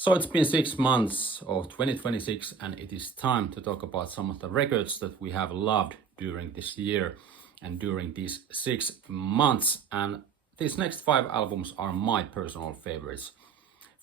So it's been 6 months of 2026 and it is time to talk about some of the records that we have loved during this year and during these 6 months. And these next 5 albums are my personal favorites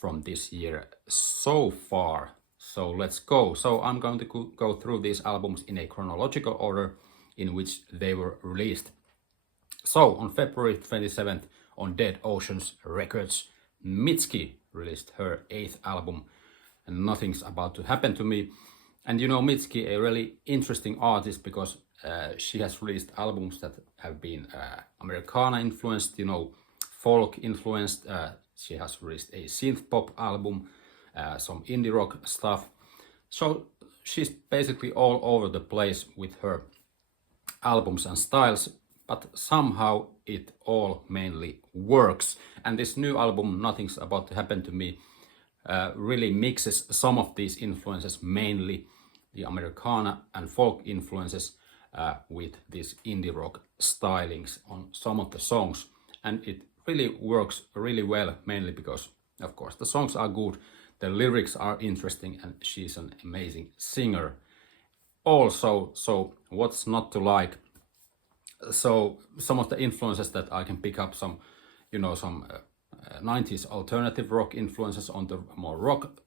from this year so far. So let's go. So I'm going to go through these albums in a chronological order in which they were released. So on February 27th on Dead Oceans Records, Mitski released her 8th album, and Nothing's About to Happen to Me. And you know Mitski, a really interesting artist because she has released albums that have been Americana influenced, folk influenced. She has released a synth pop album, some indie rock stuff. So she's basically all over the place with her albums and styles, but somehow it all mainly works. And this new album, Nothing's About to Happen to Me, really mixes some of these influences, mainly the Americana and folk influences, with these indie rock stylings on some of the songs. And it really works really well, mainly because, of course, the songs are good, the lyrics are interesting, and she's an amazing singer. Also, so what's not to like? So some of the influences that I can pick up, some 90s alternative rock influences on the more rock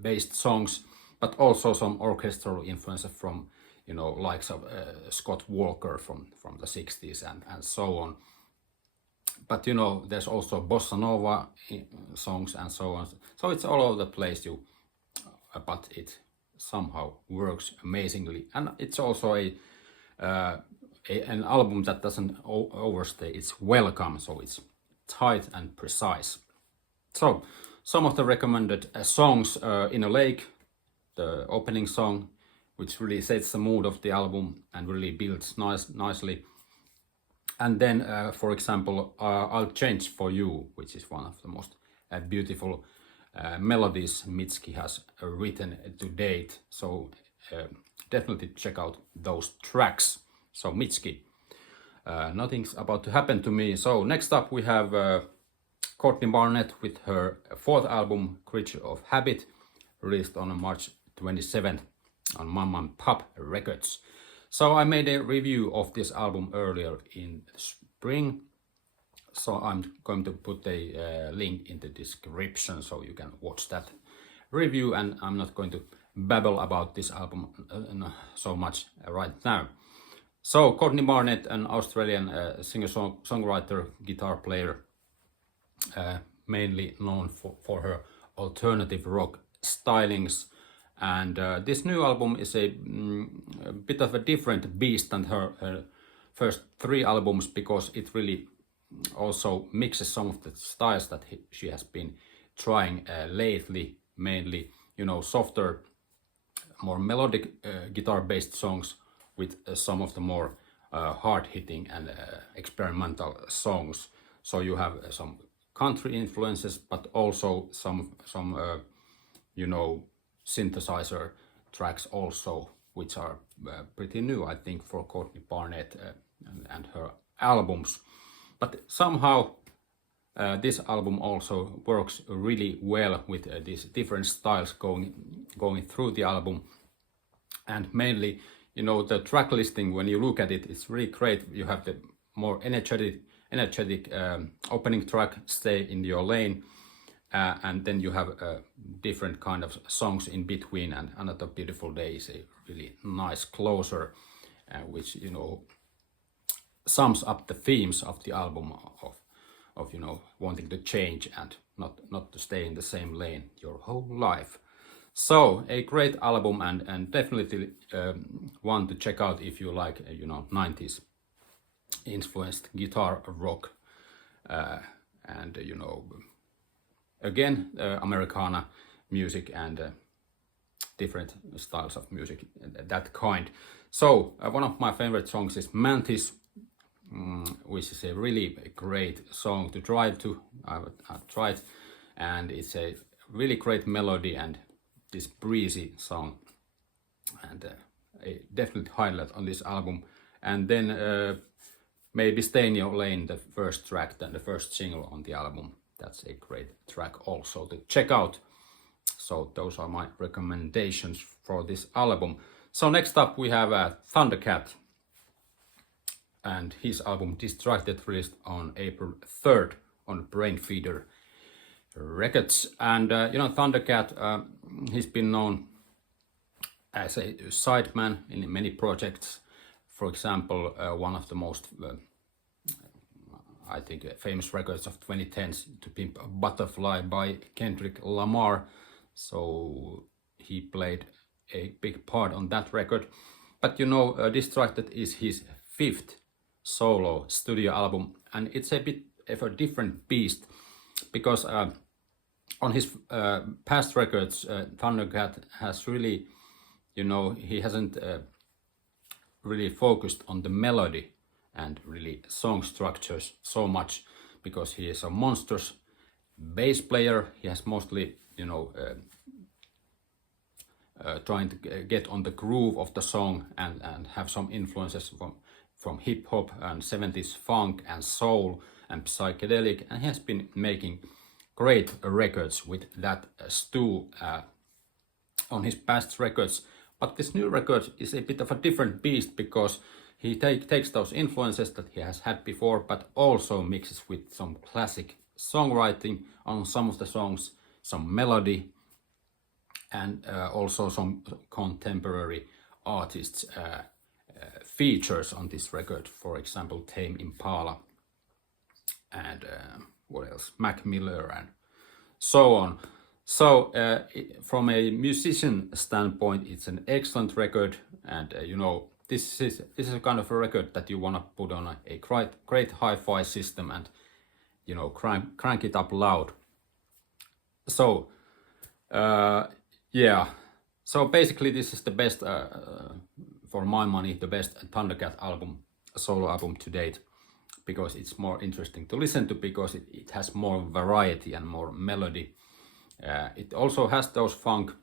based songs, but also some orchestral influences from likes of Scott Walker from the 60s and so on. But there's also bossa nova songs and so on. So it's all over the place, but it somehow works amazingly, and it's also an album that doesn't overstay its welcome, so it's tight and precise. So some of the recommended songs, In a Lake, the opening song, which really sets the mood of the album and really builds nicely. And then, for example, I'll Change for You, which is one of the most beautiful melodies Mitski has written to date. So definitely check out those tracks. So Mitski, Nothing's About to Happen to Me. So next up we have Courtney Barnett with her 4th album, Creature of Habit, released on March 27th on Mum and Pop Records. So I made a review of this album earlier in spring, so I'm going to put a link in the description so you can watch that review, and I'm not going to babble about this album so much right now. So Courtney Barnett, an Australian singer-songwriter, guitar player, mainly known for her alternative rock stylings. And this new album is a bit of a different beast than her first 3 albums, because it really also mixes some of the styles that she has been trying lately, mainly, softer, more melodic guitar-based songs with some of the more hard-hitting and experimental songs. So you have some country influences, but also some synthesizer tracks also, which are pretty new, I think, for Courtney Barnett and her albums. But somehow this album also works really well with these different styles going through the album. And mainly, the track listing, when you look at it, it's really great. You have the more energetic opening track, Stay in Your Lane, and then you have different kind of songs in between, and Another Beautiful Day is a really nice closer, which sums up the themes of the album of wanting to change and not to stay in the same lane your whole life. So a great album, and definitely one to check out if you like 90s influenced guitar rock, and again Americana music and different styles of music, that kind. So one of my favorite songs is Mantis, which is a really great song to drive to. I've tried, and it's a really great melody and this breezy song, and a definite highlight on this album. And then maybe Stay in Your Lane, the first track, then the first single on the album. That's a great track also to check out. So those are my recommendations for this album. So next up we have Thundercat and his album Distracted, released on April 3rd on Brainfeeder Records. And Thundercat, he's been known as a sideman in many projects. For example, one of the most I think famous records of 2010s, To Pimp a Butterfly by Kendrick Lamar. So he played a big part on that record. But Distracted is his 5th solo studio album, and it's a bit of a different beast because on his past records, Thundercat has really, he hasn't really focused on the melody and really song structures so much, because he is a monstrous bass player. He has mostly, trying to get on the groove of the song and have some influences from hip hop and 70s funk and soul and psychedelic, and he has been making great records with that stew on his past records. But this new record is a bit of a different beast, because he takes those influences that he has had before, but also mixes with some classic songwriting on some of the songs, some melody, and also some contemporary artists features on this record. For example, Tame Impala and what else? Mac Miller and so on. So from a musician standpoint, it's an excellent record, and this is a kind of a record that you want to put on a great hi-fi system and crank it up loud. So yeah, so basically this is the best, for my money, the best Thundercat solo album to date, because it's more interesting to listen to, because it has more variety and more melody. It also has those funky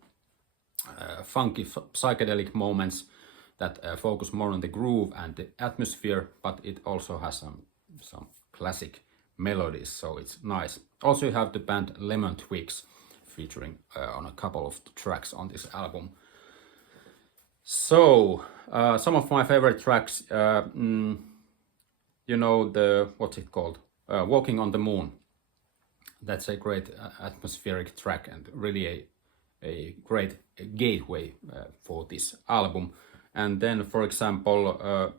psychedelic moments that focus more on the groove and the atmosphere, but it also has some classic melodies, so it's nice. Also you have the band Lemon Twigs featuring on a couple of tracks on this album. So some of my favorite tracks, what's it called? Walking on the Moon. That's a great atmospheric track and really a great gateway for this album. And then, for example,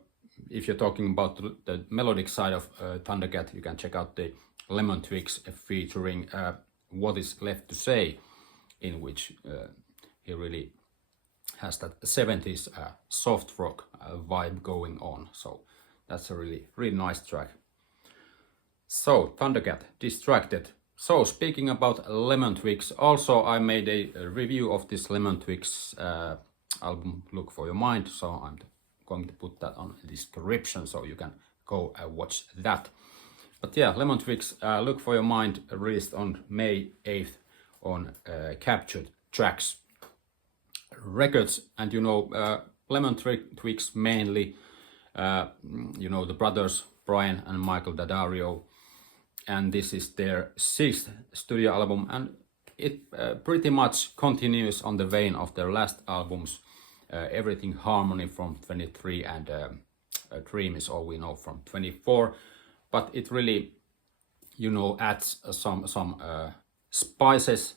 if you're talking about the melodic side of Thundercat, you can check out the Lemon Twigs featuring What Is Left to Say, in which he really has that 70s soft rock vibe going on. So that's a really nice track. So Thundercat, Distracted. So speaking about Lemon Twigs, also I made a review of this Lemon Twigs album, Look For Your Mind, so I'm going to put that on the description so you can go watch that. But yeah, Lemon Twigs, Look For Your Mind, released on May 8th on Captured Tracks Records. And Lemon Twigs mainly, the brothers Brian and Michael Daddario, and this is their 6th studio album, and it pretty much continues on the vein of their last albums, Everything Harmony from 23 and Dream Is All We Know from 24, but it really adds some spices,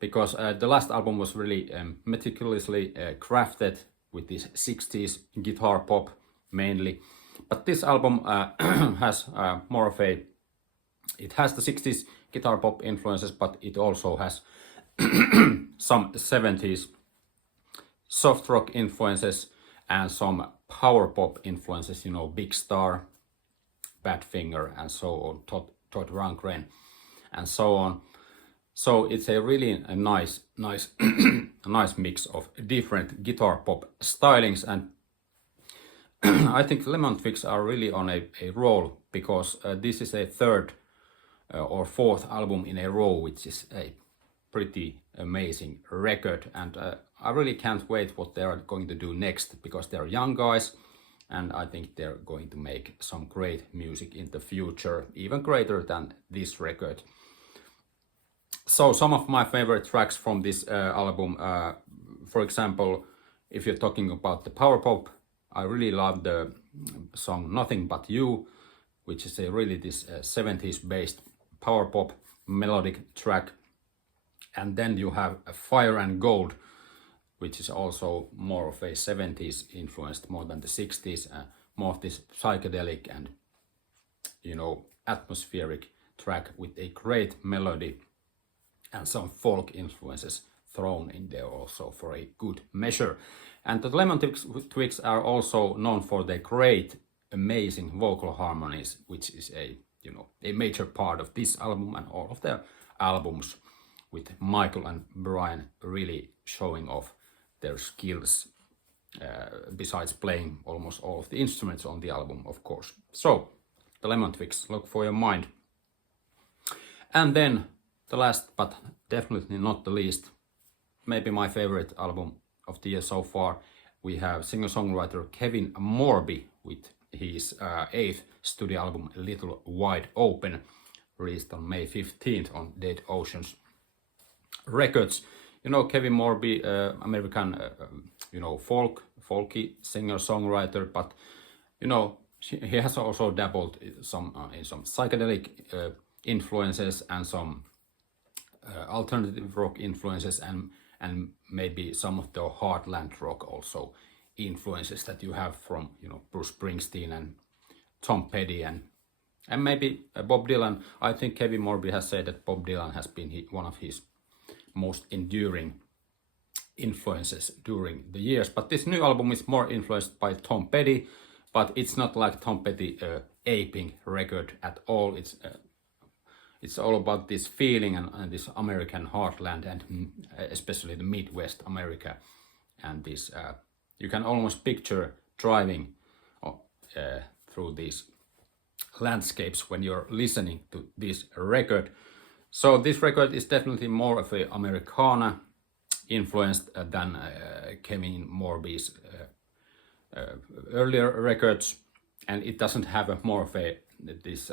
because the last album was really meticulously crafted with this 60s guitar pop mainly, but this album has more of it has the 60s guitar pop influences, but it also has some 70s soft rock influences and some power pop influences, Big Star, Badfinger, and so on, Todd Rundgren, and so on. So it's a really nice nice mix of different guitar pop stylings, and I think Lemon Twigs are really on a roll, because this is a 3rd or 4th album in a row, which is a pretty amazing record, and I really can't wait what they are going to do next, because they're young guys, and I think they're going to make some great music in the future, even greater than this record. So some of my favorite tracks from this album, for example, if you're talking about the power pop, I really love the song Nothing But You, which is a really this 70s based power pop melodic track. And then you have Fire and Gold, which is also more of a 70s influenced more than the 60s, more of this psychedelic and, you know, atmospheric track with a great melody and some folk influences thrown in there also for a good measure. And the Lemon Twigs are also known for their great, amazing vocal harmonies, which is a, you know, a major part of this album and all of their albums, with Michael and Brian really showing off their skills, besides playing almost all of the instruments on the album, of course. So, the Lemon Twigs, look for your mind. And then, the last but definitely not the least, maybe my favorite album of the year so far, we have singer-songwriter Kevin Morby with his 8th studio album Little Wide Open, released on May 15th on Dead Oceans Records. You know, Kevin Morby, American, you know, folky singer-songwriter, but, you know, he has also dabbled in some psychedelic influences and some alternative rock influences, and maybe some of the heartland rock also influences that you have from, you know, Bruce Springsteen and Tom Petty and maybe Bob Dylan. I think Kevin Morby has said that Bob Dylan has been one of his most enduring influences during the years. But this new album is more influenced by Tom Petty, but it's not like Tom Petty aping record at all. It's all about this feeling and this American heartland, and especially the Midwest America. And this, you can almost picture driving through these landscapes when you're listening to this record. So this record is definitely more of a Americana influenced than Kevin Morby's earlier records, and it doesn't have a more of a this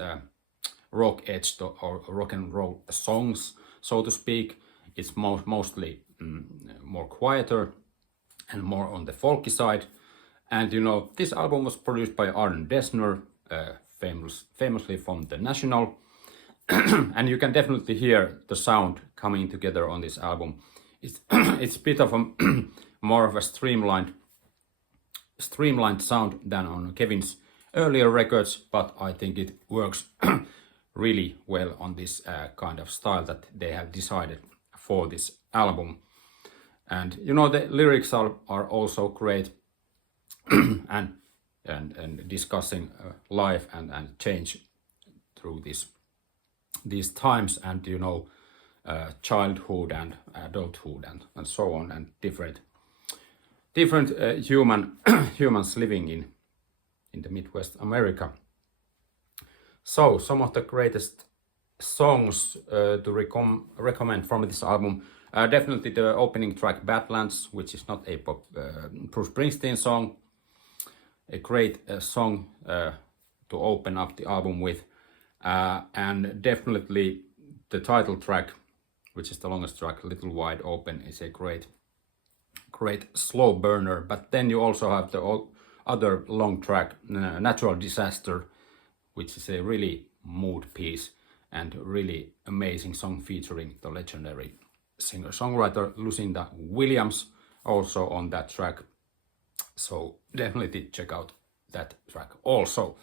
rock edged or rock and roll songs, so to speak. It's mostly more quieter and more on the folky side. And you know, this album was produced by Arne Dessner, famously from The National. And you can definitely hear the sound coming together on this album. It's it's a bit of a more of a streamlined sound than on Kevin's earlier records, but I think it works really well on this kind of style that they have decided for this album. And you know, the lyrics are also great, and discussing life and change through these times, and you know, childhood and adulthood and so on, and different humans living in the Midwest America. So some of the greatest songs to recommend from this album, definitely the opening track Badlands, which is not a Bruce Springsteen song, a great song to open up the album with, and definitely the title track, which is the longest track, Little Wide Open, is a great slow burner. But then you also have the other long track, Natural Disaster, which is a really mood piece and really amazing song featuring the legendary singer-songwriter Lucinda Williams also on that track. So definitely check out that track also.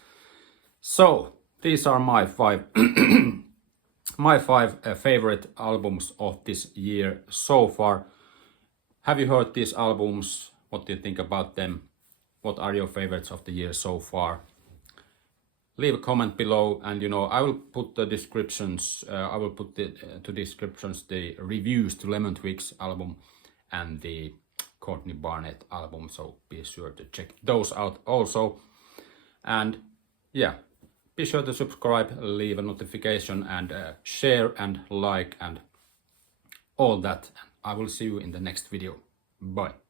So these are my five favorite albums of this year so far. Have you heard these albums? What do you think about them? What are your favorites of the year so far? Leave a comment below, and you know, I will put the descriptions. I will put to descriptions the reviews to Lemon Twigs album and the Courtney Barnett album. So be sure to check those out also. And yeah, be sure to subscribe, leave a notification, and share and like and all that. I will see you in the next video. Bye.